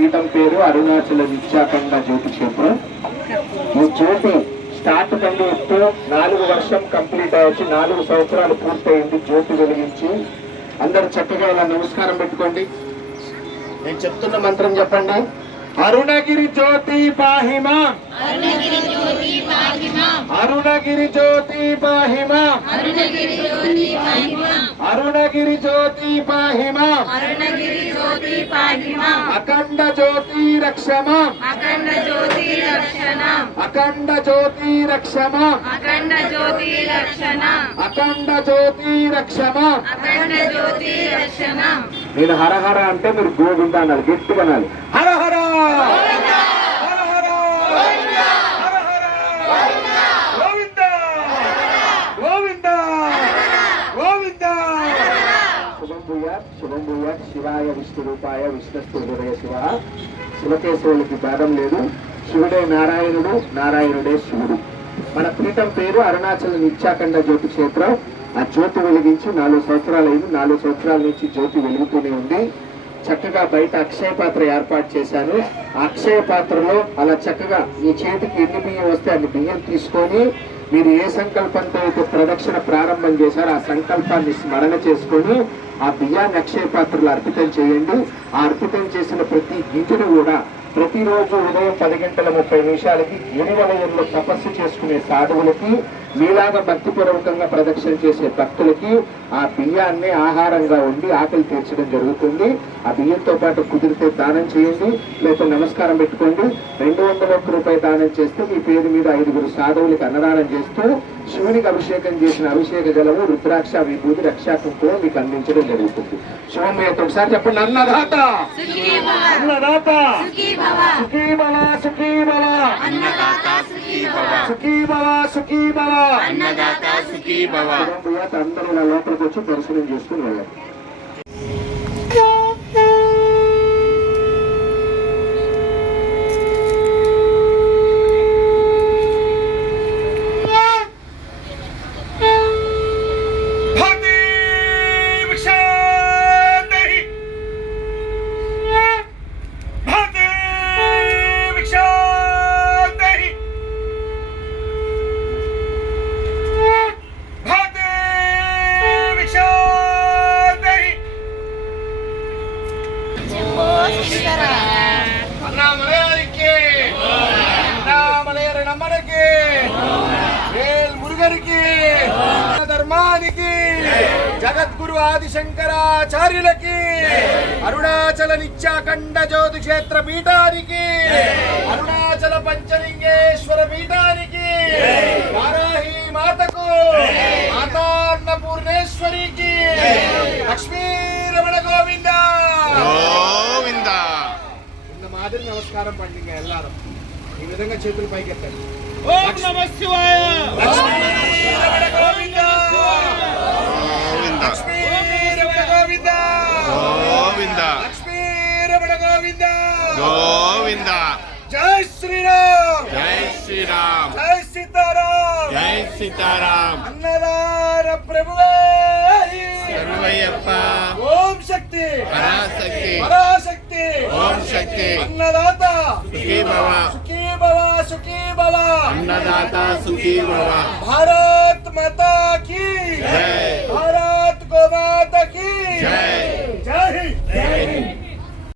పీఠం పేరు అరుణాచల నిత్యాకండ జ్యోతి క్షేత్రం ఈ జ్యోతి స్టార్ట్ మళ్ళీ ఎత్తు నాలుగు వర్షం కంప్లీట్ అయ్యి నాలుగు సంవత్సరాలు పూర్తయింది జ్యోతి వెలిగించి. అందరు చక్కగా ఇలా నమస్కారం పెట్టుకోండి. నేను చెప్తున్న మంత్రం చెప్పండి. అరుణగిరి జ్యోతి పాహిమా అరుణగిరి జ్యోతి పాహిమా అరుణగిరి జ్యోతి మహిమ అరుణగిరి జ్యోతి పాహిమా అరుణగిరి జ్యోతి పాహిమ అఖండ జ్యోతి రక్షమా అఖండ జ్యోతి రక్షణ అఖండ జ్యోతి రక్షమా అఖండ జ్యోతి రక్షణ అఖండ జ్యోతి రక్షమా అఖండ జ్యోతి రక్షణ నేను హరహర అంటే మీరు గోవింద అనాలి గట్టిగా అనాలి. హరహర హరహర హరహర గోవింద గోవింద గోవింద శుభం భూయాత్ శుభం భూయాత్ శివాయ విష్ణు రూపాయ విష్ణుస్తు శివ. శివకేశవులకి భేదం లేదు. శివుడే నారాయణుడు నారాయణుడే శివుడు. మన పీఠం పేరు అరుణాచల నిత్యాఖండ జ్యోతి క్షేత్రం. ఆ జ్యోతి వెలిగించి నాలుగు సంవత్సరాలు అయింది. నాలుగు సంవత్సరాల నుంచి జ్యోతి వెలుగుతూనే ఉంది. చక్కగా బయట అక్షయ పాత్ర ఏర్పాటు చేశాను ఆ అక్షయ పాత్రలో అలా చక్కగా మీ చేతికి ఎన్ని బియ్యం వస్తే అన్ని బియ్యం తీసుకొని మీరు ఏ సంకల్పంతో అయితే ప్రదక్షిణ ప్రారంభం చేశారో ఆ సంకల్పాన్ని స్మరణ చేసుకొని ఆ బియ్యాన్ని అక్షయ పాత్రలు అర్పితం చేయండి. ఆ అర్పితం చేసిన ప్రతి గింజను కూడా ప్రతిరోజు ఉదయం పది గంటల ముప్పై నిమిషాలకి గిరివలయంలో తపస్సు చేసుకునే సాధువులకి మీలాగా భక్తిపూర్వకంగా ప్రదక్షిణ చేసే భక్తులకి ఆ బియ్యాన్ని ఆహారంగా ఉండి ఆకలి తీర్చడం జరుగుతుంది. ఆ బియ్యంతో పాటు కుదిరితే దానం చేయండి లేకపోతే నమస్కారం పెట్టుకోండి. రెండు వందల ఒక్క రూపాయి దానం చేస్తే మీ పేరు మీద ఐదుగురు సాధువులకి అన్నదానం చేస్తూ శివునికి అభిషేకం చేసిన అభిషేక జలము రుద్రాక్ష విభూతి రక్షాకుంకుమ మీకు అందించడం జరుగుతుంది. శివం మీద ఒకసారి చెప్పండి అన్నదాత! అన్నదాత! సుఖీ భవ సుఖీ బల సుఖీ బల అన్నదాత సుఖీ భవ సుఖీ బల సుఖీ బల అన్నదాత సుఖీ భవ శివం పోయాక అందరూ ఇలా లోపలికి వచ్చి దర్శనం చేసుకుని వెళ్ళండి. அண்ணாமலையார் நம்மனுக்கு வேல் முருகருக்கு ధర్మానికి జగద్గురు ఆదిశంకరాచార్యులకి అరుణాచల నిత్యాఖండ జ్యోతి క్షేత్ర పీఠానికి అరుణాచల పంచలింగేశ్వర పీఠానికి వారాహి మాతకు మాతాన్నపూర్ణేశ్వరికి లక్ష్మీ రమణ గోవింద గోవింద இந்த மாதிரி நமஸ்காரம் பண்ணுங்க எல்லாரும் ఈ విధంగా చేతులు పైకెత్తండి ఓం నమ శివాయ. గోవింద గోవింద గోవింద. గోవింద. లక్ష్మీ రమణ గోవింద. గోవింద. జై శ్రీరామ్. జై శ్రీరామ్. జై సీతారాం జై సీతారాం అన్నదాన ప్రభువే. సర్వయ్యప్ప. ఓం శక్తి. పరాశక్తి. పరాశక్తి. ఓం శక్తి. అన్నదాత. సుఖీ భవ సుఖీ భవ సుఖీ భవ